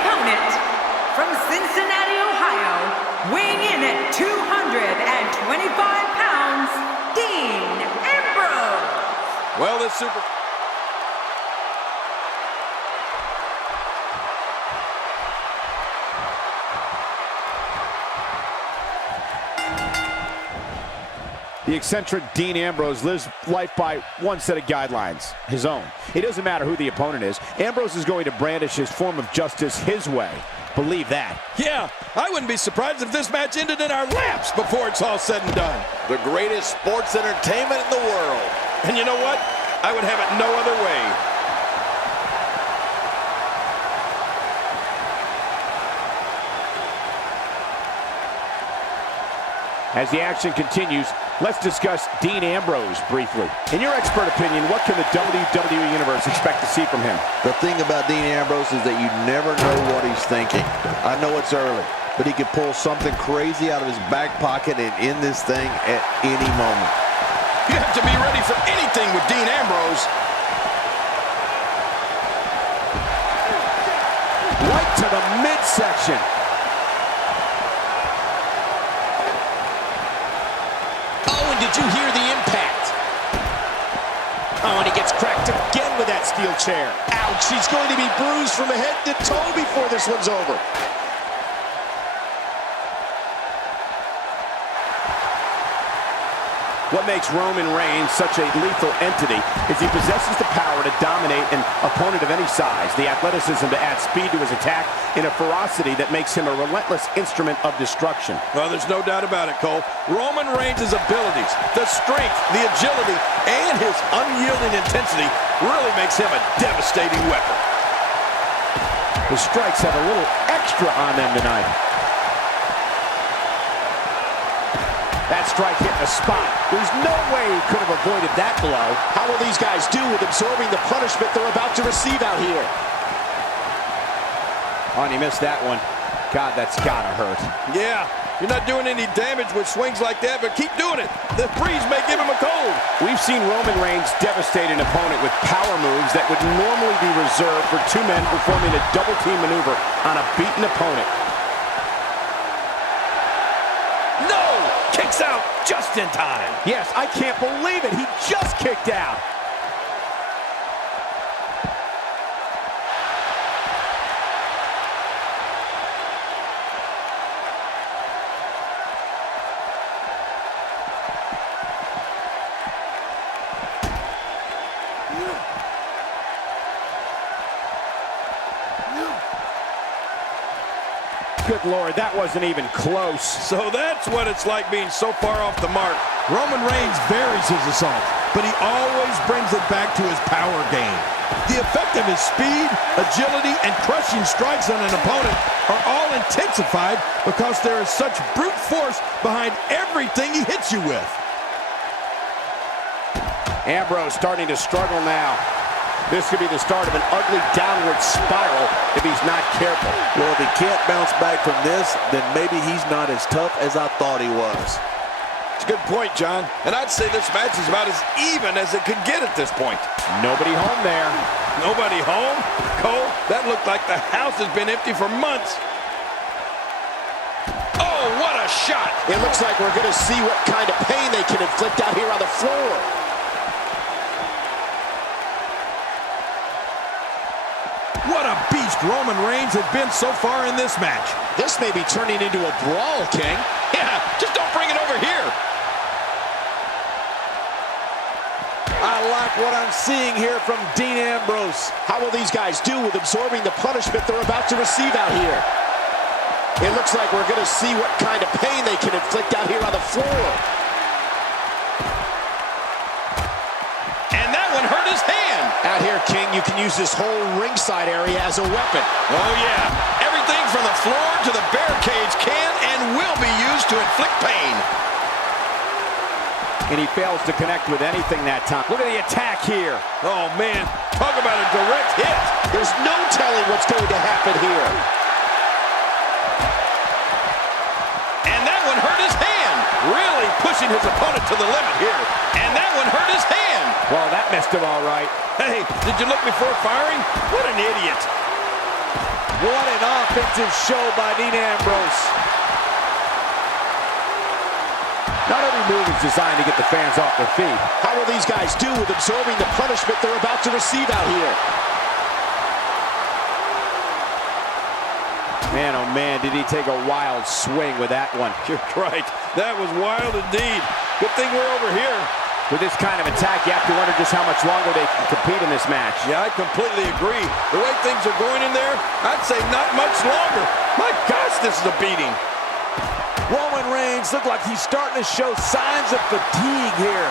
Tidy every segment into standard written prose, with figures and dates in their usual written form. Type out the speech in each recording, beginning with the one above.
opponent, from Cincinnati, Ohio, weighing in at 225 pounds, Dean Ambrose. Well, this super... The eccentric Dean Ambrose lives life by one set of guidelines, his own. It doesn't matter who the opponent is. Ambrose is going to brandish his form of justice his way. Believe that. Yeah, I wouldn't be surprised if this match ended in our laps before it's all said and done. The greatest sports entertainment in the world. And you know what? I would have it no other way. As the action continues, let's discuss Dean Ambrose briefly. In your expert opinion, what can the WWE Universe expect to see from him? The thing about Dean Ambrose is that you never know what he's thinking. I know it's early, but he could pull something crazy out of his back pocket and end this thing at any moment. You have to be ready for anything with Dean Ambrose. Right to the midsection. Did you hear the impact? Oh, and he gets cracked again with that steel chair. Ouch, he's going to be bruised from head to toe before this one's over. What makes Roman Reigns such a lethal entity is he possesses the power to dominate an opponent of any size, the athleticism to add speed to his attack, and a ferocity that makes him a relentless instrument of destruction. Well, there's no doubt about it, Cole. Roman Reigns' abilities, the strength, the agility, and his unyielding intensity really makes him a devastating weapon. The strikes have a little extra on them tonight. That strike hit the spot. There's no way he could have avoided that blow. How will these guys do with absorbing the punishment they're about to receive out here? Oh, and he missed that one. God, that's gotta hurt. Yeah, you're not doing any damage with swings like that, but keep doing it. The breeze may give him a cold. We've seen Roman Reigns devastate an opponent with power moves that would normally be reserved for two men performing a double team maneuver on a beaten opponent. Kicks out just in time. Yes, I can't believe it. He just kicked out. Good Lord, that wasn't even close. So that's what it's like being so far off the mark. Roman Reigns varies his assault, but he always brings it back to his power game. The effect of his speed, agility, and crushing strikes on an opponent are all intensified because there is such brute force behind everything he hits you with. Ambrose starting to struggle now. This could be the start of an ugly downward spiral if he's not careful. Well, if he can't bounce back from this, then maybe he's not as tough as I thought he was. It's a good point, John. And I'd say this match is about as even as it could get at this point. Nobody home there. Nobody home? Cole, that looked like the house has been empty for months. Oh, what a shot! It looks like we're going to see what kind of pain they can inflict out here on the floor. What a beast Roman Reigns has been so far in this match. This may be turning into a brawl, King. Yeah, just don't bring it over here. I like what I'm seeing here from Dean Ambrose. How will these guys do with absorbing the punishment they're about to receive out here? It looks like we're going to see what kind of pain they can inflict out here on the floor. And that one hurt his hand. Out here, King, you can use this whole ringside area as a weapon. Oh, yeah. Everything from the floor to the barricades can and will be used to inflict pain. And he fails to connect with anything that time. Look at the attack here. Oh, man. Talk about a direct hit. There's no telling what's going to happen here. And that one hurt his hand. Really pushing his opponent to the limit here. And that one hurt his hand. Well, that missed him all right. Hey, did you look before firing? What an idiot. What an offensive show by Dean Ambrose. Not every move is designed to get the fans off their feet. How will these guys do with absorbing the punishment they're about to receive out here? Man, oh man, did he take a wild swing with that one. You're right. That was wild indeed. Good thing we're over here. With this kind of attack, you have to wonder just how much longer they can compete in this match. Yeah, I completely agree. The way things are going in there, I'd say not much longer. My gosh, this is a beating. Roman Reigns looked like he's starting to show signs of fatigue here.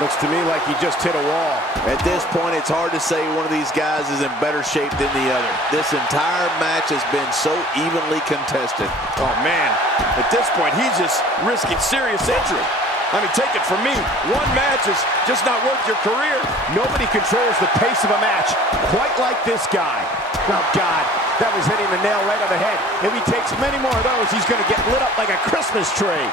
Looks to me like he just hit a wall. At this point, it's hard to say one of these guys is in better shape than the other. This entire match has been so evenly contested. Oh, man. At this point, he's just risking serious injury. I mean, take it from me. One match is just not worth your career. Nobody controls the pace of a match quite like this guy. Oh, God, that was hitting the nail right on the head. If he takes many more of those, he's going to get lit up like a Christmas tree.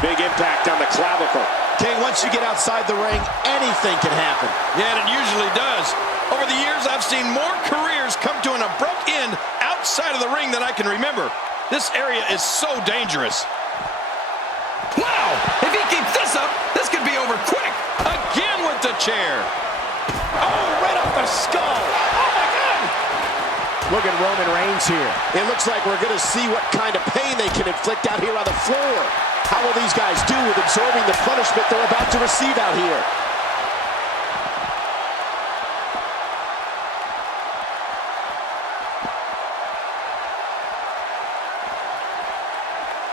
Big impact on the clavicle. King, once you get outside the ring, anything can happen. Yeah, and it usually does. Over the years, I've seen more careers come to an abrupt end outside of the ring than I can remember. This area is so dangerous. Wow! If he keeps this up, this could be over quick. Again with the chair. Oh, right off the skull. Oh, my God. Look at Roman Reigns here. It looks like we're going to see what kind of pain they can inflict out here on the floor. How will these guys do with absorbing the punishment they're about to receive out here?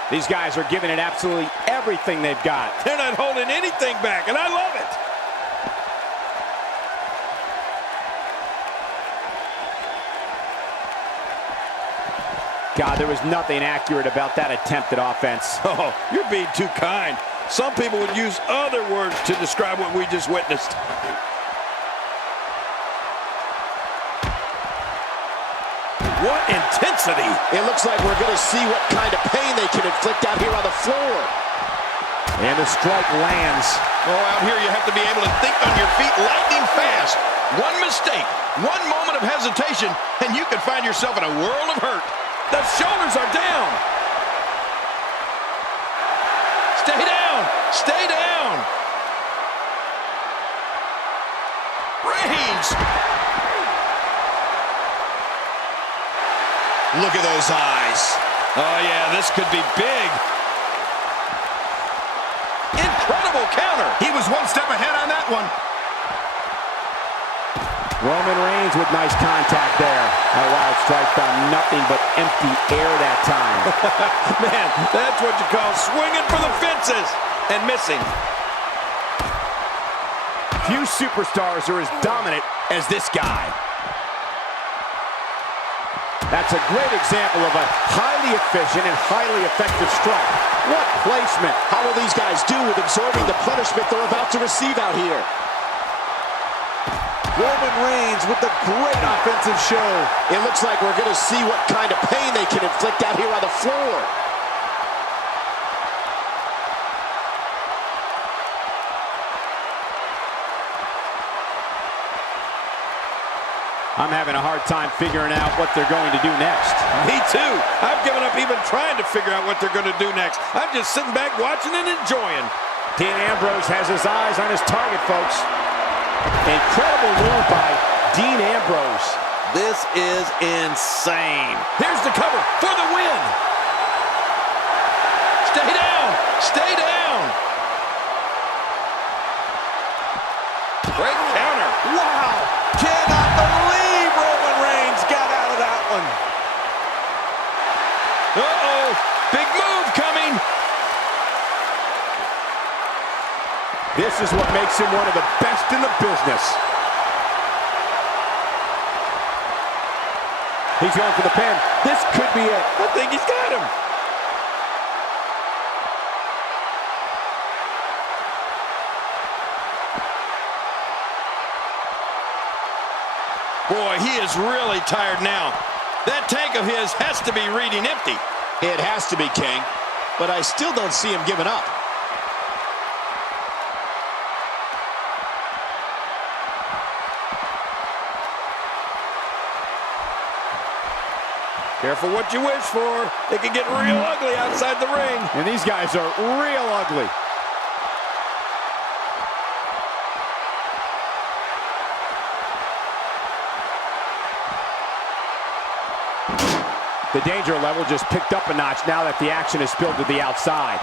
These guys are giving it absolutely everything they've got. They're not holding anything back, and I love it. God, there was nothing accurate about that attempt at offense. Oh, you're being too kind. Some people would use other words to describe what we just witnessed. What intensity! It looks like we're going to see what kind of pain they can inflict out here on the floor. And the strike lands. Oh, out here you have to be able to think on your feet lightning fast. One mistake, one moment of hesitation, and you can find yourself in a world of hurt. The shoulders are down. Stay down. Stay down. Reigns. Look at those eyes. Oh, yeah, this could be big. Incredible counter. He was one step ahead on that one. Roman Reigns with nice contact there. That wild strike found nothing but empty air that time. Man, that's what you call swinging for the fences and missing. Few superstars are as dominant as this guy. That's a great example of a highly efficient and highly effective strike. What placement? How will these guys do with absorbing the punishment they're about to receive out here? Roman Reigns with the great offensive show. It looks like we're going to see what kind of pain they can inflict out here on the floor. I'm having a hard time figuring out what they're going to do next. Me too. I've given up even trying to figure out what they're going to do next. I'm just sitting back watching and enjoying. Dean Ambrose has his eyes on his target, folks. Incredible move by Dean Ambrose. This is insane. Here's the cover for the win. Stay down. Stay down. Great counter. Wow. Cannot believe Roman Reigns got out of that one. Uh-oh. Big move coming. This is what makes him one of the best in the business. He's going for the pin. This could be it. I think he's got him. Boy, he is really tired now. That tank of his has to be reading empty. It has to be, King. But I still don't see him giving up. Careful what you wish for. It can get real ugly outside the ring. And these guys are real ugly. The danger level just picked up a notch now that the action is spilled to the outside.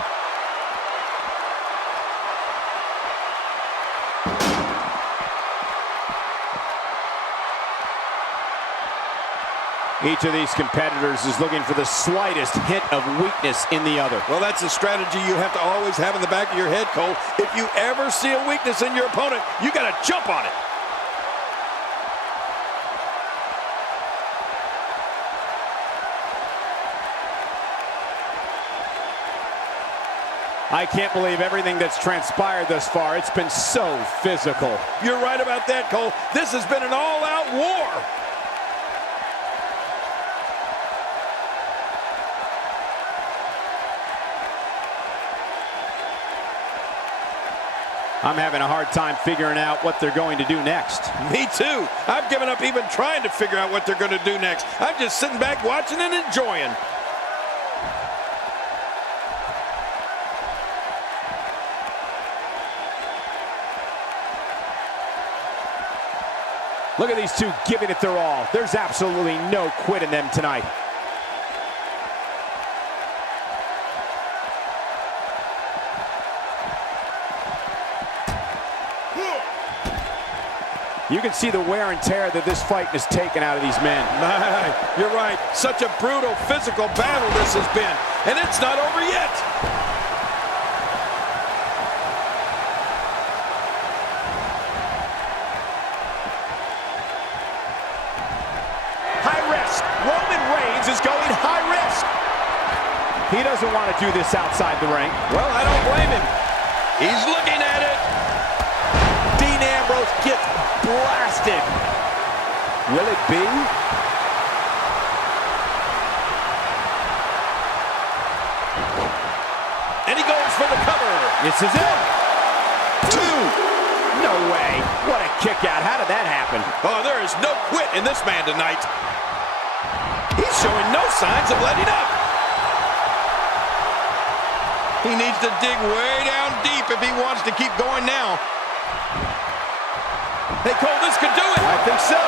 Each of these competitors is looking for the slightest hint of weakness in the other. Well, that's a strategy you have to always have in the back of your head, Cole. If you ever see a weakness in your opponent, you got to jump on it. I can't believe everything that's transpired thus far. It's been so physical. You're right about that, Cole. This has been an all-out war. I'm having a hard time figuring out what they're going to do next. Me too. I've given up even trying to figure out what they're going to do next. I'm just sitting back watching and enjoying. Look at these two giving it their all. There's absolutely no quit in them tonight. You can see the wear and tear that this fight has taken out of these men. You're right. Such a brutal physical battle this has been. And it's not over yet. High risk. Roman Reigns is going high risk. He doesn't want to do this outside the ring. Well, I don't blame him. He's looking at it. Dean Ambrose gets blasted. Will it be? And he goes for the cover. This is it. 2. No way. What a kick out. How did that happen? Oh, there is no quit in this man tonight. He's showing no signs of letting up. He needs to dig way down deep if he wants to keep going now. Hey, Cole, this could do it. I think so.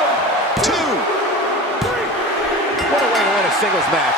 2. 3. What a way to win a singles match.